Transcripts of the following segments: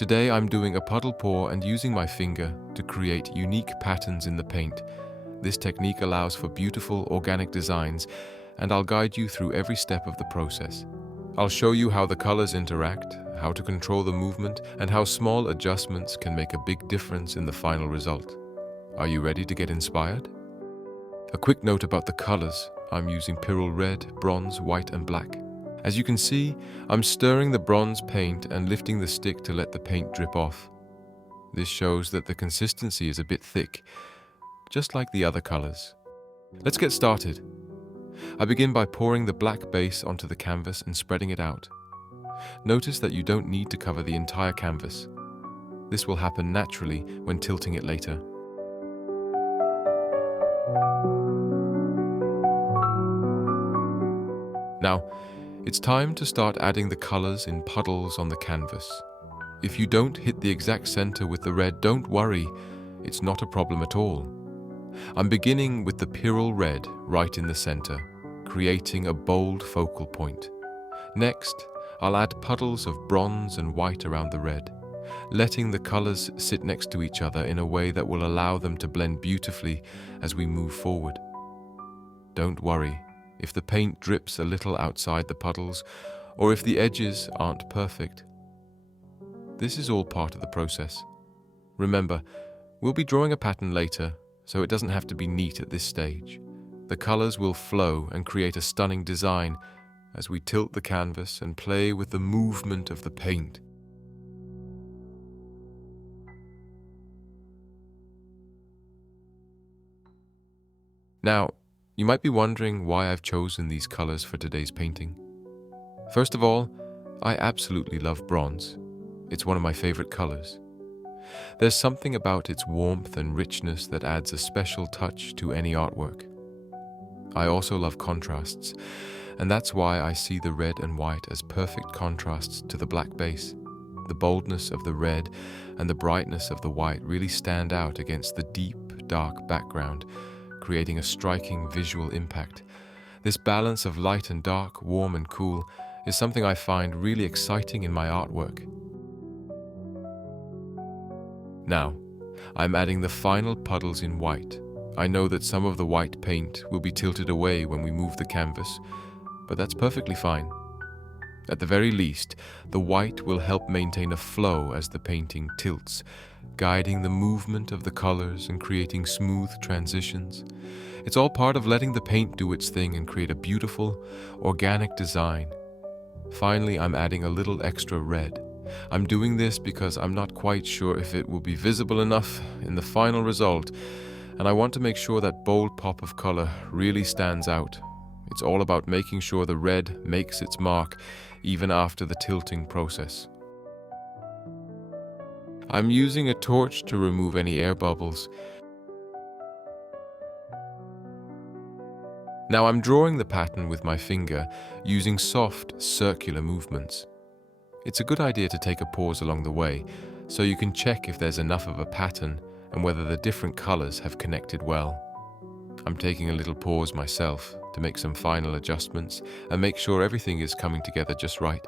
Today I'm doing a puddle pour and using my finger to create unique patterns in the paint. This technique allows for beautiful organic designs, and I'll guide you through every step of the process. I'll show you how the colors interact, how to control the movement, and how small adjustments can make a big difference in the final result. Are you ready to get inspired? A quick note about the colors. I'm using Pyrrole red, bronze, white, and black. As you can see, I'm stirring the bronze paint and lifting the stick to let the paint drip off. This shows that the consistency is a bit thick, just like the other colors. Let's get started. I begin by pouring the black base onto the canvas and spreading it out. Notice that you don't need to cover the entire canvas. This will happen naturally when tilting it later. Now, it's time to start adding the colors in puddles on the canvas. If you don't hit the exact center with the red, don't worry, it's not a problem at all. I'm beginning with the Pyrrole red right in the center, creating a bold focal point. Next, I'll add puddles of bronze and white around the red, letting the colors sit next to each other in a way that will allow them to blend beautifully as we move forward. Don't worry if the paint drips a little outside the puddles, or if the edges aren't perfect. This is all part of the process. Remember, we'll be drawing a pattern later, so it doesn't have to be neat at this stage. The colors will flow and create a stunning design as we tilt the canvas and play with the movement of the paint. Now, you might be wondering why I've chosen these colors for today's painting. First of all, I absolutely love bronze. It's one of my favorite colors. There's something about its warmth and richness that adds a special touch to any artwork. I also love contrasts, and that's why I see the red and white as perfect contrasts to the black base. The boldness of the red and the brightness of the white really stand out against the deep, dark background, creating a striking visual impact. This balance of light and dark, warm and cool, is something I find really exciting in my artwork. Now, I'm adding the final puddles in white. I know that some of the white paint will be tilted away when we move the canvas, but that's perfectly fine. At the very least, the white will help maintain a flow as the painting tilts, guiding the movement of the colors and creating smooth transitions. It's all part of letting the paint do its thing and create a beautiful, organic design. Finally, I'm adding a little extra red. I'm doing this because I'm not quite sure if it will be visible enough in the final result, and I want to make sure that bold pop of color really stands out. It's all about making sure the red makes its mark even after the tilting process. I'm using a torch to remove any air bubbles. Now I'm drawing the pattern with my finger using soft, circular movements. It's a good idea to take a pause along the way so you can check if there's enough of a pattern and whether the different colors have connected well. I'm taking a little pause myself to make some final adjustments and make sure everything is coming together just right.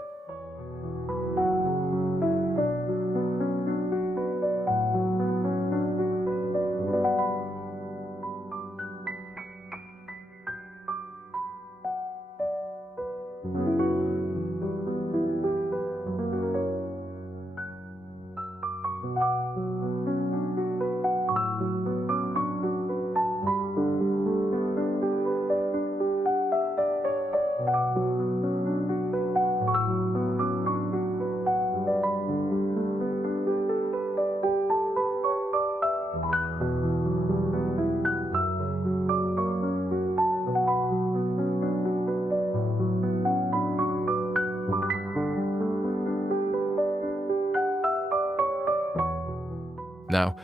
Now,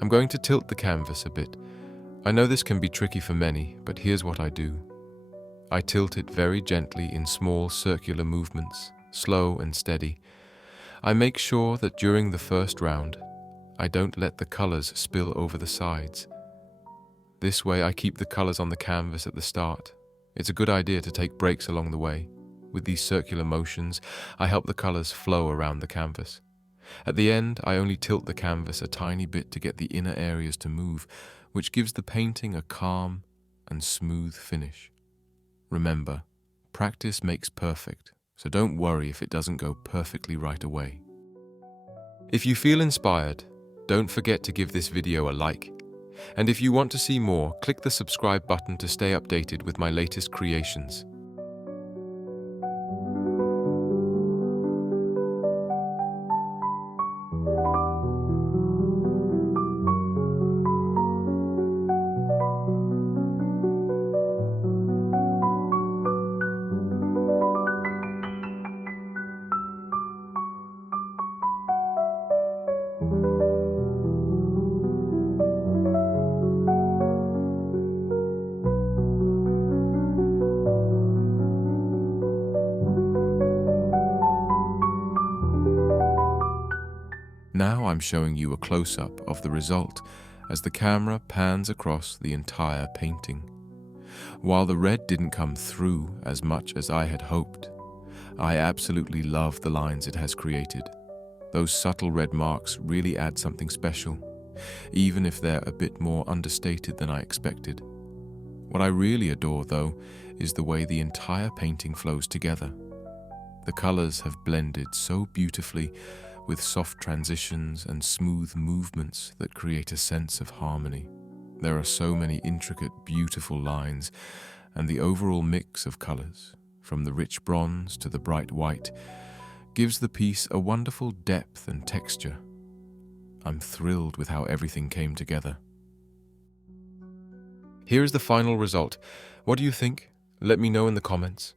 I'm going to tilt the canvas a bit. I know this can be tricky for many, but here's what I do. I tilt it very gently in small circular movements, slow and steady. I make sure that during the first round, I don't let the colors spill over the sides. This way I keep the colors on the canvas at the start. It's a good idea to take breaks along the way. With these circular motions, I help the colors flow around the canvas. At the end, I only tilt the canvas a tiny bit to get the inner areas to move, which gives the painting a calm and smooth finish. Remember, practice makes perfect, so don't worry if it doesn't go perfectly right away. If you feel inspired, don't forget to give this video a like. And if you want to see more, click the subscribe button to stay updated with my latest creations. Now I'm showing you a close-up of the result as the camera pans across the entire painting. While the red didn't come through as much as I had hoped, I absolutely love the lines it has created. Those subtle red marks really add something special, even if they're a bit more understated than I expected. What I really adore, though, is the way the entire painting flows together. The colors have blended so beautifully, with soft transitions and smooth movements that create a sense of harmony. There are so many intricate, beautiful lines, and the overall mix of colors, from the rich bronze to the bright white, gives the piece a wonderful depth and texture. I'm thrilled with how everything came together. Here is the final result. What do you think? Let me know in the comments.